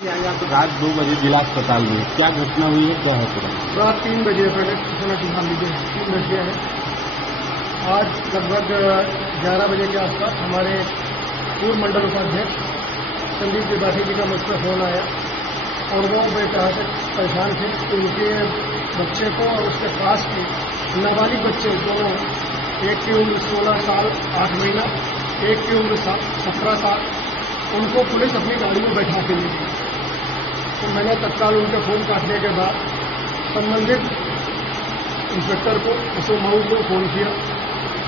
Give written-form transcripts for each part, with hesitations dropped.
आज आपको रात 2 बजे जिला अस्पताल में क्या घटना हुई है, क्या है पूरा? रात 3 बजे पहले सूचना की मान लीजिए 3 बज गया है। आज लगभग 11 बजे के आसपास हमारे पूर्व मंडल उपाध्यक्ष संदीप त्रिपाठी जी का मुझ पर फोन आया और वो बेतहाशा परेशान थे कि उनके बच्चे को और उसके पास के नाबालिग बच्चे दोनों, एक की उम्र 16 साल 8 महीना, एक की उम्र 17 साल, उनको पुलिस अपनी गाड़ी में बैठा के ले गई। तो मैंने तत्काल उनके फोन काटने के बाद संबंधित इंस्पेक्टर को अशोक मऊ को फोन किया।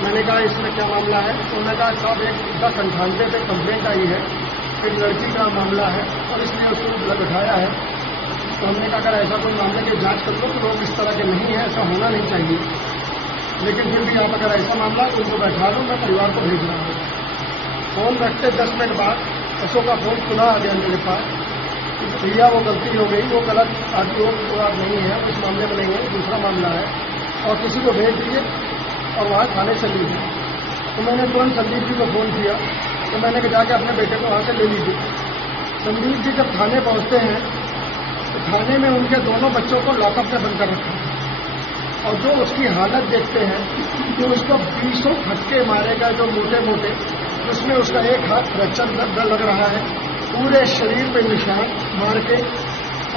मैंने कहा इसमें क्या मामला है? तो उन्होंने कहा साहब एक 1098 पे कंप्लेंट आई है, एक लड़की का मामला है और इसलिए उसको बैठाया है। तो हमने कहा अगर ऐसा कोई मामले की जांच कर लो तो लोग इस तरह के नहीं है, ऐसा होना नहीं चाहिए, लेकिन फिर भी आप अगर ऐसा मामला है तो उनको बैठा लो, मैं परिवार को भेज रहा हूँ। फोन रखते 10 मिनट बाद अशोक का फोन पुनः आ गया मेरे पास। भैया वो गलती हो गई, वो गलत आदमी वो बात नहीं है, इस मामले में नहीं है, दूसरा मामला है और किसी को भेज दिए और वहाँ थाने चली गई। तो मैंने तुरंत संदीप जी को फोन किया, तो मैंने कहा जाके अपने बेटे को वहाँ से ले लीजिए। संदीप जी जब थाने पहुँचते हैं तो थाने में उनके दोनों बच्चों को लॉकअप में बंद कर रखा है और जो उसकी हालत देखते हैं कि उसको 20 फटके मारेगा जो मोटे मोटे, उसमें उसका एक हाथ फ्रैक्चर लग रहा है, पूरे शरीर पे निशान मार के।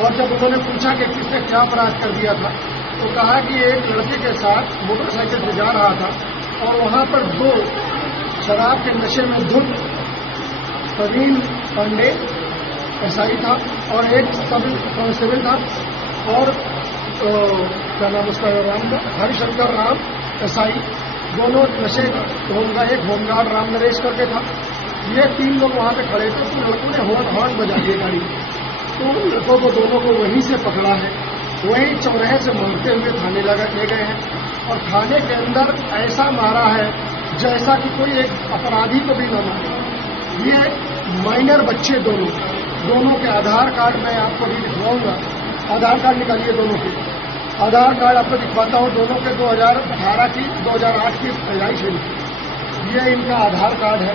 और जब उन्होंने पूछा कि किसने क्या अपराध कर दिया था तो कहा कि एक लड़के के साथ मोटरसाइकिल से जा रहा था और वहां पर 2 शराब के नशे में धुत प्रवीण पांडे एसआई था और एक सब कांस्टेबल था और क्या नाम उसका हरिशंकर राम एसआई, दोनों नशे होमगार्ड, एक होमगार्ड राम नरेश करके था। ये 3 लोग वहां पे खड़े थे। तो लड़कों ने हॉर्न बजा दिए गाड़ी, तो उन लड़कों को दोनों को वहीं से पकड़ा है, वहीं चौराहे से मारते हुए थाने ले गए हैं और थाने के अंदर ऐसा मारा है जैसा कि कोई एक अपराधी को भी न मारे। ये माइनर बच्चे दोनों के आधार कार्ड मैं आपको भी दिखवाऊंगा। आधार कार्ड निकालिए, दोनों के आधार कार्ड आपको दिखवाता हूँ। दोनों के 2018 की 2008 की पैदाइश हुई थी। ये इनका आधार कार्ड है,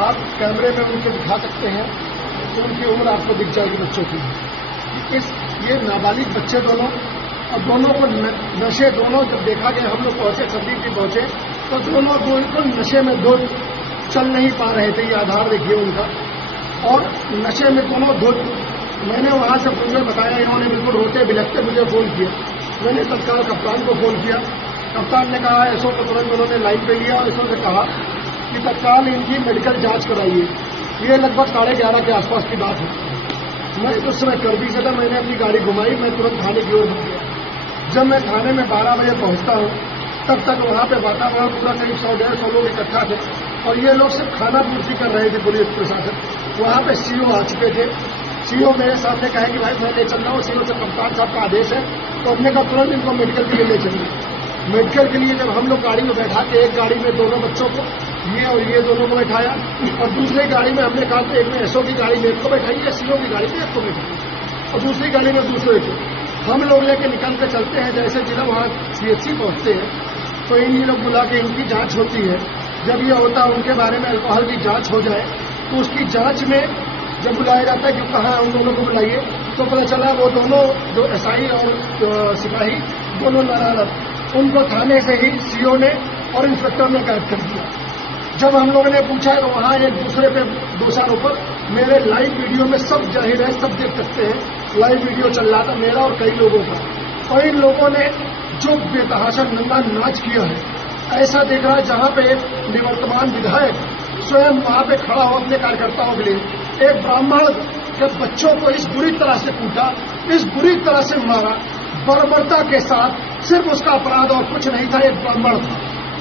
आप कैमरे में उनको दिखा सकते हैं तो उनकी उम्र आपको दिख जाएगी बच्चों की। ये नाबालिग बच्चे दोनों और दोनों को नशे, दोनों जब देखा गया, हम लोग पहुंचे, संदीप जी पहुंचे तो दोनों बिल्कुल नशे में धुत, चल नहीं पा रहे थे। ये आधार देखिए उनका, और नशे में दोनों धुत। मैंने वहां से मुझे बताया, इन्होंने बिल्कुल रोते बिलखते मुझे फोन किया। मैंने तत्काल कप्तान को फोन किया। कप्तान ने कहा ऐसो को तुरंत उन्होंने लाइन पे लिया और इसने कहा कि तत्काल इनकी मेडिकल जांच कराइए। ये लगभग 11:30 के आसपास की बात है। मैं उस समय कर भी सका, मैंने अपनी गाड़ी घुमाई, मैं तुरंत थाने की ओर बढ़ गया। जब मैं थाने में 12 बजे पहुंचता हूं तब तक वहां पे वातावरण पूरा करीब 100-150 लोग इकट्ठा थे और ये लोग सिर्फ खाना पूर्ति कर रहे थे। पुलिस प्रशासन वहां पे सीओ आ चुके थे। सीओ मेरे सामने कहे कि भाई मैं ले चल रहा हूँ, सीओ से कप्तान साहब का आदेश है। तो हमने कहा तुरंत इनको मेडिकल के लिए ले चलिए। मेडिकल के लिए जब हम लोग गाड़ी में बैठा के, एक गाड़ी में दोनों बच्चों को, ये और ये दोनों को बैठाया और दूसरी गाड़ी में हमने कहा एक में एसओ की गाड़ी में एक को बैठाइए, सीओ की गाड़ी में एक को बैठाइए और दूसरी गाड़ी में दूसरे को। हम लोग लेके निकल के चलते हैं। जैसे जिला वहाँ सीएचसी पहुंचते हैं तो इन लोग बुला के इनकी जांच होती है। जब ये होता है उनके बारे में अल्कोहल की जांच हो जाए तो उसकी जांच में जब बुलाया जाता है कि कहाँ उन दोनों को बुलाइए तो पता चला वो दोनों जो एसआई और सिपाही दोनों नाराज, उनको थाने से ही सीओ ने और इंस्पेक्टर ने कैद कर दिया। जब हम लोगों ने पूछा तो वहाँ एक दूसरे पे दोषारोपण, मेरे लाइव वीडियो में सब जाहिर है, सब देख सकते हैं, लाइव वीडियो चल रहा था मेरा और कई लोगों का। और इन लोगों ने जो बेतहाशा नंगा नाच किया है, ऐसा देख रहा है जहाँ पे एक निवर्तमान विधायक स्वयं वहाँ पे खड़ा हो अपने कार्यकर्ताओं के लिए, एक ब्राह्मण के बच्चों को इस बुरी तरह से कूटा, इस बुरी तरह से मारा, बर्बरता के साथ। सिर्फ उसका अपराध और कुछ नहीं था, एक ब्राह्मण था।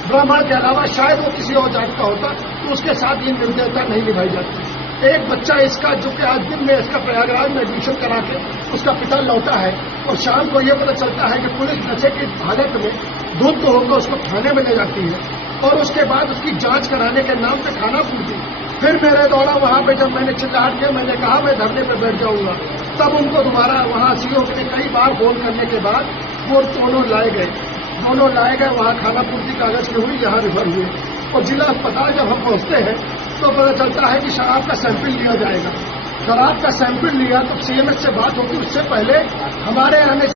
ब्राह्मण के अलावा शायद वो किसी और जात का होता तो उसके साथ ये निर्दयता नहीं निभाई जाती। एक बच्चा इसका जो कि आज दिन में इसका प्रयागराज में एडमिशन करा के उसका पिता लौटा है और शाम को ये पता चलता है कि पुलिस नशे की हालत में धुत होकर उसको थाने में ले जाती है और उसके बाद उसकी जांच कराने के नाम पे खाना पूछती। फिर मेरे द्वारा वहां पे जब मैंने चिल्लाहट किया, मैंने कहा मैं धरने पे बैठ जाऊंगा, तब उनको दोबारा वहां सीओ के कई बार फोन करने के बाद वो दोनों लाए गए। वहां खाना पूर्ति कागज की हुई, यहाँ रिफर हुए और जिला अस्पताल जब हम पहुंचते हैं तो पता चलता है कि शराब का सैंपल लिया जाएगा। शराब का सैंपल लिया तो सीएमएच से बात होती, उससे पहले हमारे यहाँ